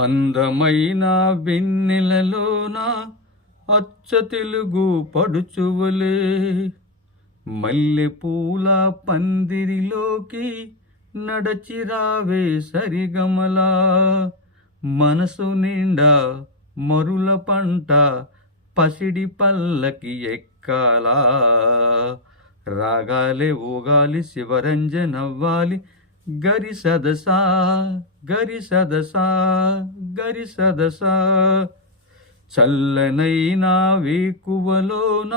అందమైన వెన్నెలలోన అచ్చ తెలుగు పడుచువలే మల్లెపూల పందిరిలోకి నడచిరావే సరిగమలా మనసు నిండా మరుల పంట పసిడి పల్లకి ఎక్కాలా రాగాలే ఊగాలి శివరంజనవ్వాలి గరి సదసా గరి సదసా గరి సదసా చల్లనైనా వేకువలోన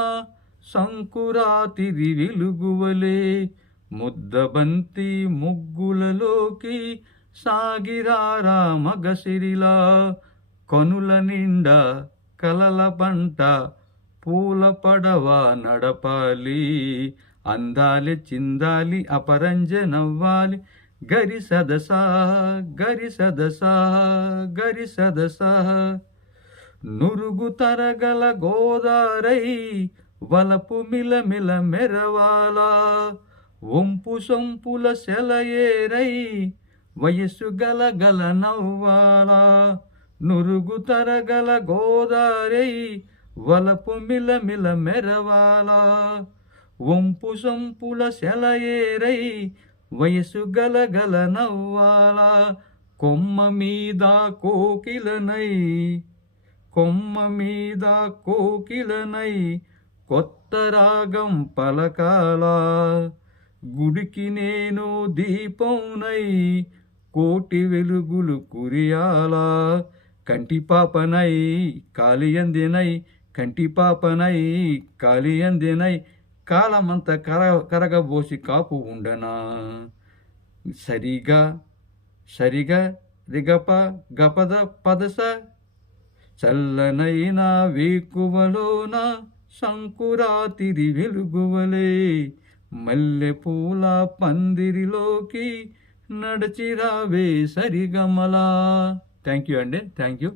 సంకురాతిరి వెలుగువలే ముద్దబంతి ముగ్గులలోకి సాగిరారా మగసిరిలా కనుల నిండా కలల పంట పూల పడవ నడపాలి అందాలి చిందాలి అపరంజనవ్వాలి గరి సదసా గరి సదసా గరి సదసా నురుగు తరగల గోదారై వలపు మిలమిల మెరవాలా వంపు సొంపుల సెలయేరై వయస్సు గలగల నవ్వాలా నురుగు తరగల గోదారై వలపు మిలమిల మెరవాలా వంపు సొంపుల సెలయేరై వయసు గలగల నవ్వాలా కొమ్మ మీద కోకిలనై కొమ్మ మీద కోకిలనై కొత్త రాగం పలకాలా గుడికి నేను దీపంనై కోటి వెలుగులు కురియాలా కంటిపాపనై కాలియందినై కంటిపాపనై కాలియందినై కాలమంత కరగబోసి కాపు ఉండనా సరిగా సరిగా రిగప గపద పదస చల్లనైన వేకువలోన సంకురాతిరి వెలుగువలే మల్లెపూల పందిరిలోకి నడచిరావే సరిగమలా. థ్యాంక్ యూ అండి, థ్యాంక్ యూ.